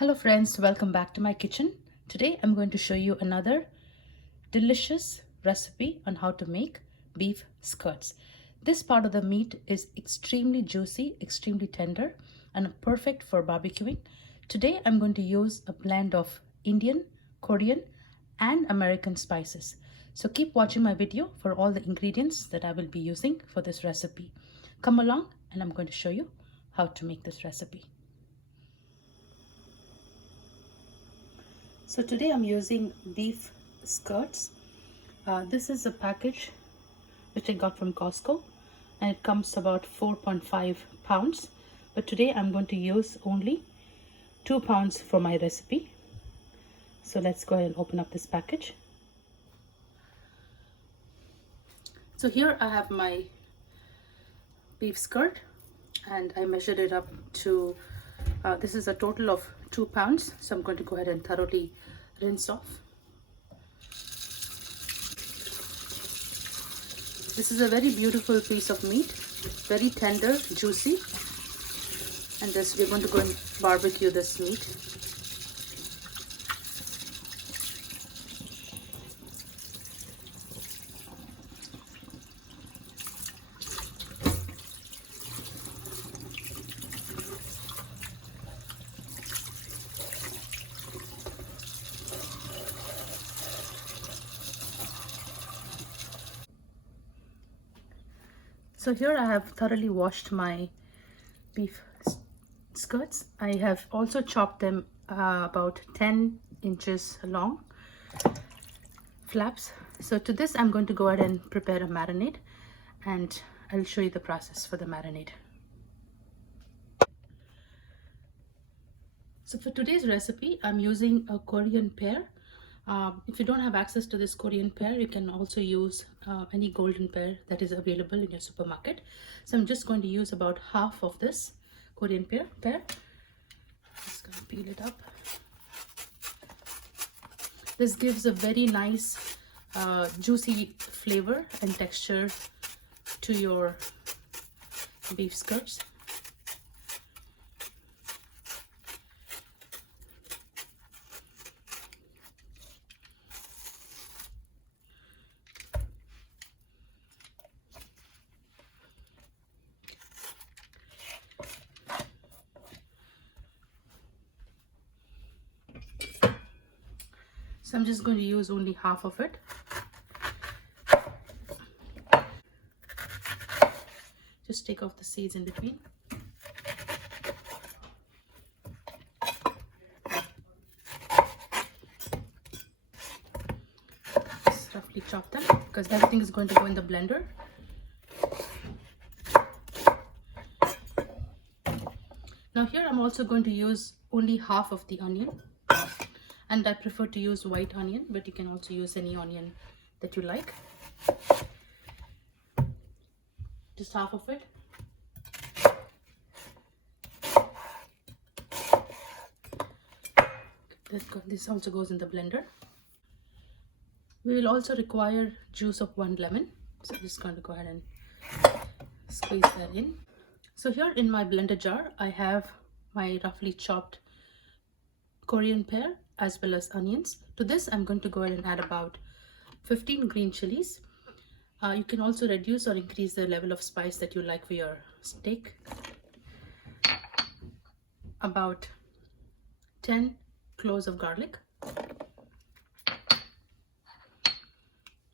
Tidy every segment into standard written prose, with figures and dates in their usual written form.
Hello friends, welcome back to my kitchen. Today I'm going to show you another delicious recipe on how to make beef skirts. This part of the meat is extremely juicy, extremely tender, and perfect for barbecuing. Today I'm going to use a blend of Indian, Korean, and American spices. So keep watching my video for all the ingredients that I will be using for this recipe. Come along and I'm going to show you how to make this recipe. So today I'm using beef skirts. This is a package which I got from Costco and it comes about 4.5 pounds. But today I'm going to use only 2 pounds for my recipe. So let's go ahead and open up this package. So here I have my beef skirt and I measured it up to, this is a total of 2 pounds. So I'm going to go ahead and thoroughly rinse off. This is a very beautiful piece of meat, very tender, juicy, and we're going to go and barbecue this meat. So here I have thoroughly washed my beef skirts. I have also chopped them about 10 inches long flaps. So to this I'm going to go ahead and prepare a marinade and I'll show you the process for the marinade. So for today's recipe I'm using a Korean pear. If you don't have access to this Korean pear, you can also use any golden pear that is available in your supermarket. So I'm just going to use about half of this Korean pear. Just going to peel it up. This gives a very nice juicy flavor and texture to your beef skirts. So I'm just going to use only half of it. Just take off the seeds in between. Just roughly chop them because everything is going to go in the blender. Now here I'm also going to use only half of the onion. And I prefer to use white onion, but you can also use any onion that you like. Just half of it. This also goes in the blender. We will also require juice of 1 lemon. So I'm just going to go ahead and squeeze that in. So here in my blender jar, I have my roughly chopped Korean pear as well as onions. To this I'm going to go ahead and add about 15 green chilies. You can also reduce or increase the level of spice that you like for your steak. About 10 cloves of garlic.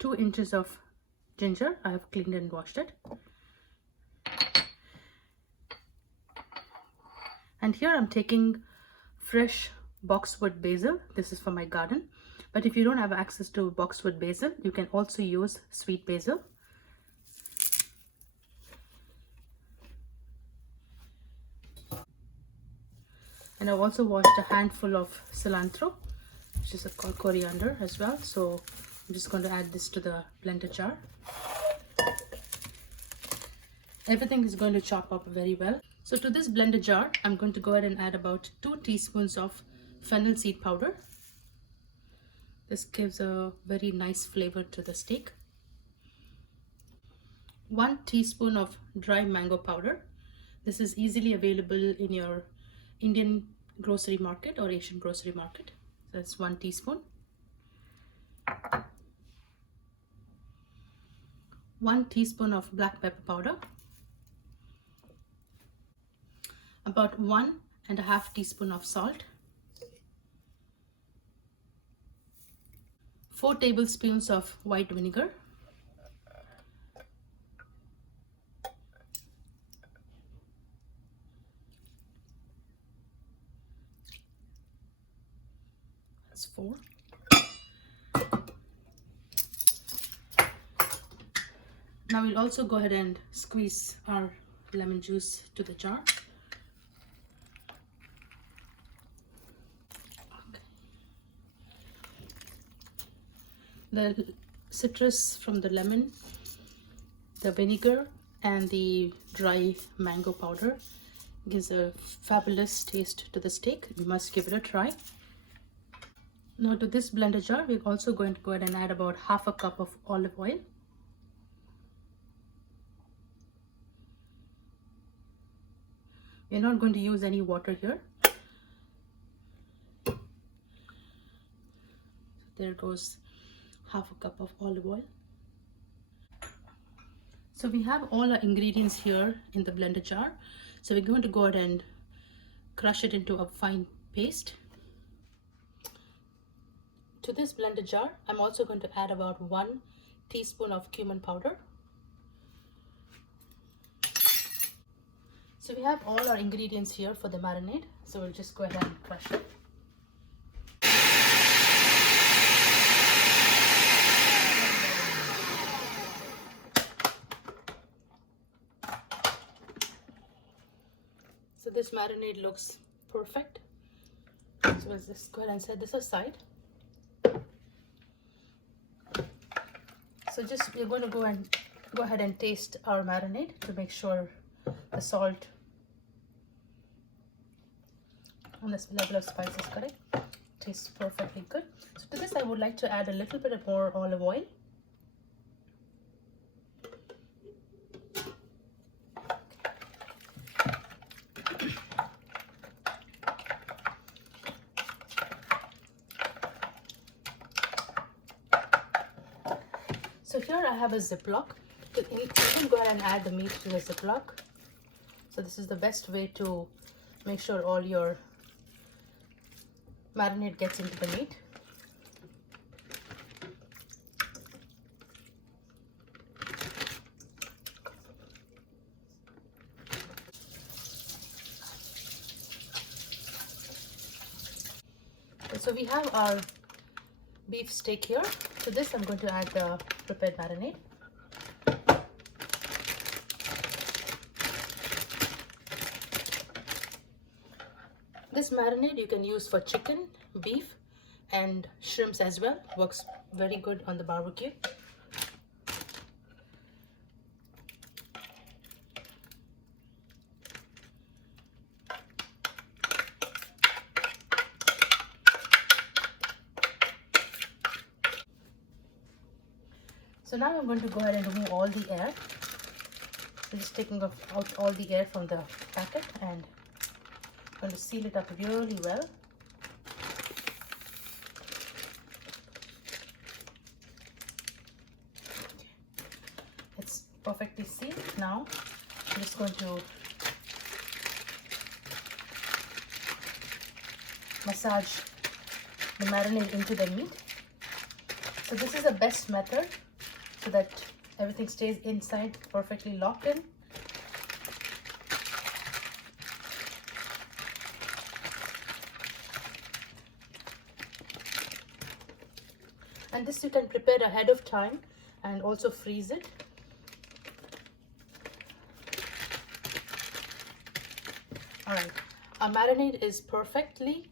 2 inches of ginger. I have cleaned and washed it. And here I'm taking fresh boxwood basil. This is for my garden, but if you don't have access to boxwood basil, you can also use sweet basil. And I've also washed a handful of cilantro, which is called coriander as well. So I'm just going to add this to the blender jar. Everything is going to chop up very well. So to this blender jar, I'm going to go ahead and add about 2 teaspoons of fennel seed powder. This gives a very nice flavor to the steak. 1 teaspoon of dry mango powder. This is easily available in your Indian grocery market or Asian grocery market. So that's 1 teaspoon. 1 teaspoon of black pepper powder. About 1.5 teaspoon of salt. 4 tablespoons of white vinegar. That's 4. Now we'll also go ahead and squeeze our lemon juice to the jar. The citrus from the lemon, the vinegar, and the dry mango powder gives a fabulous taste to the steak. You must give it a try. Now to this blender jar, we're also going to go ahead and add about half a cup of olive oil. We're not going to use any water here. There goes half a cup of olive oil. So we have all our ingredients here in the blender jar. So we're going to go ahead and crush it into a fine paste. To this blender jar, I'm also going to add about 1 teaspoon of cumin powder. So we have all our ingredients here for the marinade. So we'll just go ahead and crush it. So this marinade looks perfect. So we'll just go ahead and set this aside. So we're going to go ahead and taste our marinade to make sure the salt and this level of spice is correct. Tastes perfectly good. So to this I would like to add a little bit of more olive oil. So here I have a Ziploc. You can go ahead and add the meat to the Ziploc. So this is the best way to make sure all your marinade gets into the meat. So we have our beef steak here. To this I'm going to add the prepared marinade. This marinade you can use for chicken, beef, and shrimps as well. Works very good on the barbecue. So now I'm going to go ahead and remove all the air. So just taking out all the air from the packet and I'm going to seal it up really well. It's perfectly sealed. Now I'm just going to massage the marinade into the meat. So this is the best method so that everything stays inside perfectly locked in. And this you can prepare ahead of time and also freeze it. Alright, our marinade is perfectly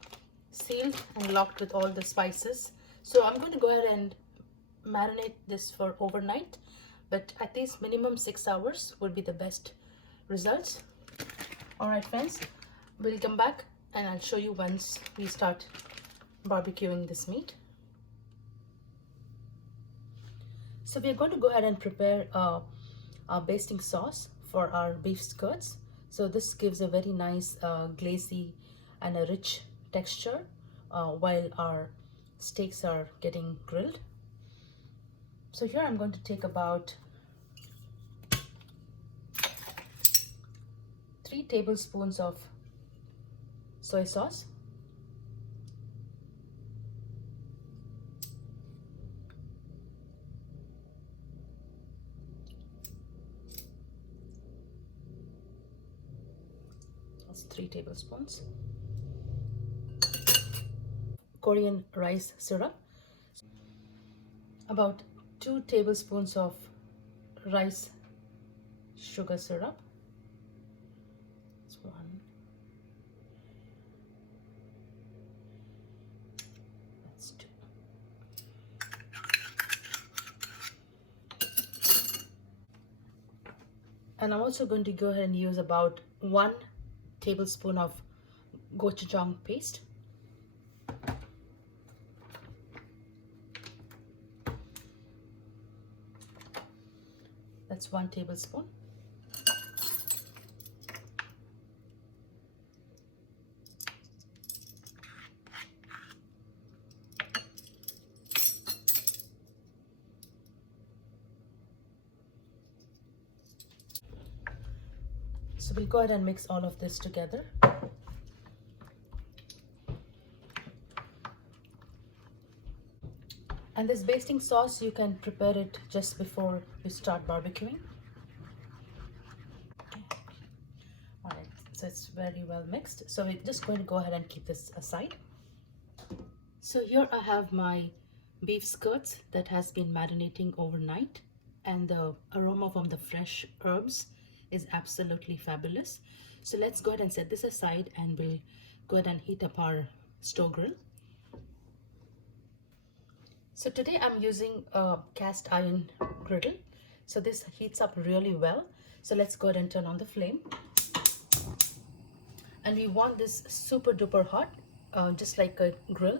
sealed and locked with all the spices. So I'm going to go ahead and marinate this for overnight, but at least minimum 6 hours would be the best results. Alright friends, we'll come back and I'll show you once we start barbecuing this meat. So we're going to go ahead and prepare our basting sauce for our beef skirts. So this gives a very nice glazy and a rich texture while our steaks are getting grilled. So here I'm going to take about 3 tablespoons of soy sauce, that's 3 tablespoons, Korean rice syrup, about 2 tablespoons of rice sugar syrup, that's 1, that's 2, and I'm also going to go ahead and use about 1 tablespoon of gochujang paste. That's 1 tablespoon. So we'll go ahead and mix all of this together. And this basting sauce, you can prepare it just before you start barbecuing. Alright, so it's very well mixed. So we're just going to go ahead and keep this aside. So here I have my beef skirts that has been marinating overnight, and the aroma from the fresh herbs is absolutely fabulous. So let's go ahead and set this aside, and we'll go ahead and heat up our stove grill. So today I'm using a cast iron griddle. So this heats up really well. So let's go ahead and turn on the flame. And we want this super duper hot, just like a grill,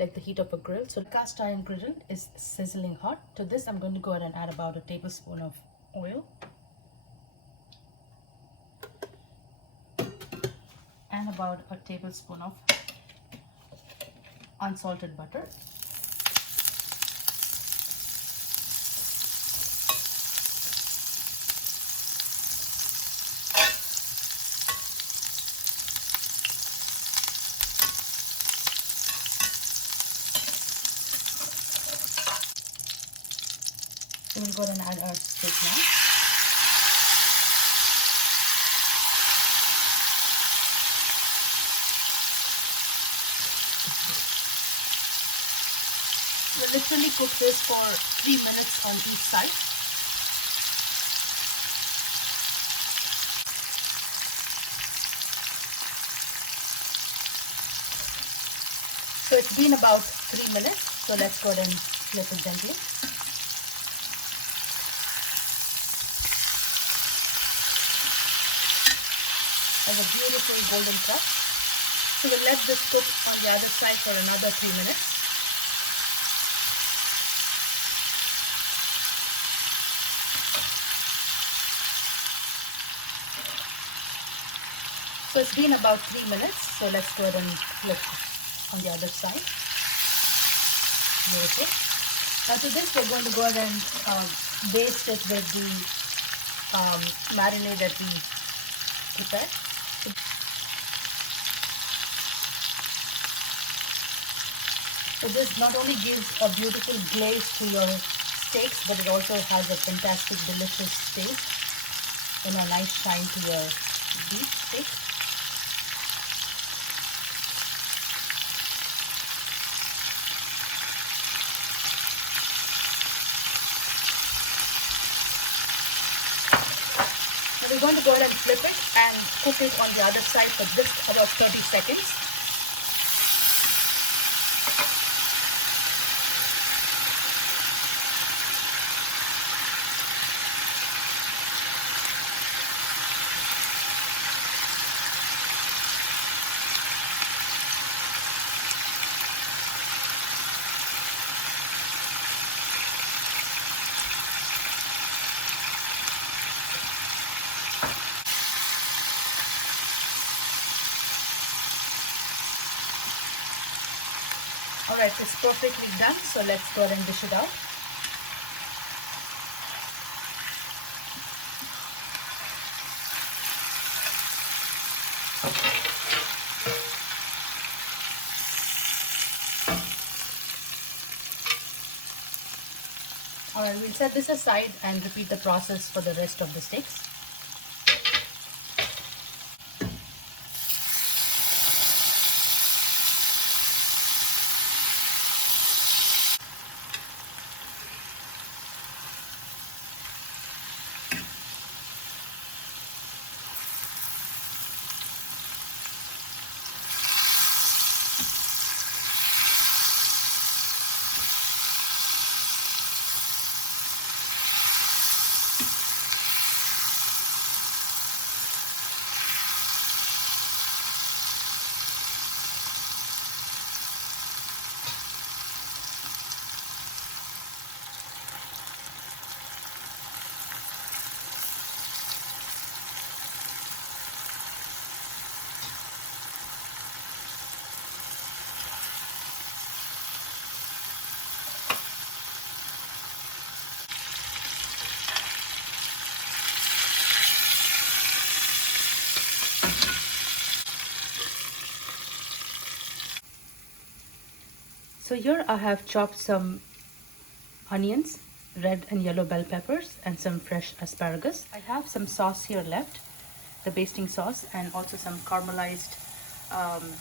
like the heat of a grill. So the cast iron griddle is sizzling hot. To this I'm going to go ahead and add about a tablespoon of oil. And about a tablespoon of unsalted butter. So we'll go ahead and add our steak now. We'll literally cook this for 3 minutes on each side. So it's been about 3 minutes. So let's go ahead and flip it gently. Has a beautiful golden touch. So we'll let this cook on the other side for another 3 minutes. So it's been about 3 minutes. So let's go ahead and flip on the other side. Beautiful. Now to this we're going to go ahead and baste it with the marinade that we prepared. So this not only gives a beautiful glaze to your steaks, but it also has a fantastic, delicious taste and a nice shine to your beef steak. Now we're going to go ahead and flip it and cook it on the other side for just about 30 seconds. Alright, it's perfectly done, so let's go ahead and dish it out. Alright, we'll set this aside and repeat the process for the rest of the steaks. So here I have chopped some onions, red and yellow bell peppers, and some fresh asparagus. I have some sauce here left, the basting sauce, and also some caramelized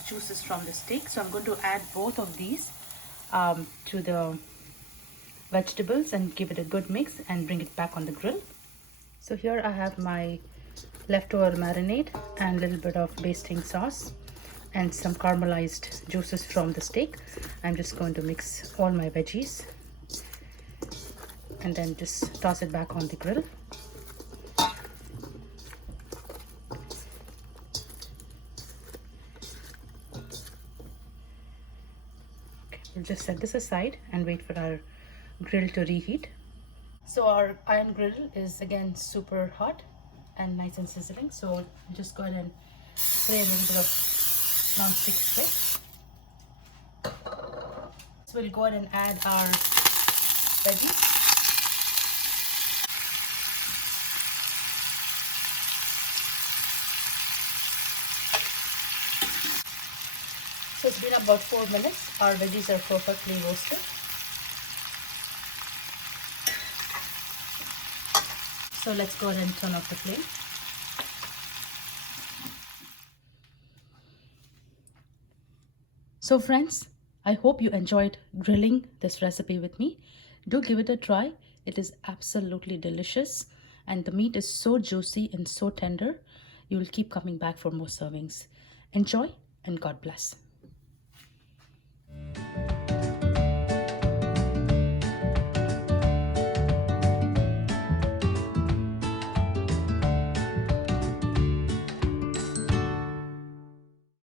juices from the steak. So I'm going to add both of these to the vegetables and give it a good mix and bring it back on the grill. So here I have my leftover marinade and a little bit of basting sauce and some caramelized juices from the steak. I'm just going to mix all my veggies and then just toss it back on the grill. Okay, we'll just set this aside and wait for our grill to reheat. So our iron griddle is again super hot and nice and sizzling. So just go ahead and spray a little bit of non-stick spray. So we'll go ahead and add our veggies. So it's been about 4 minutes. Our veggies are perfectly roasted. So let's go ahead and turn off the flame. So friends, I hope you enjoyed grilling this recipe with me. Do give it a try. It is absolutely delicious and the meat is so juicy and so tender. You will keep coming back for more servings. Enjoy and God bless.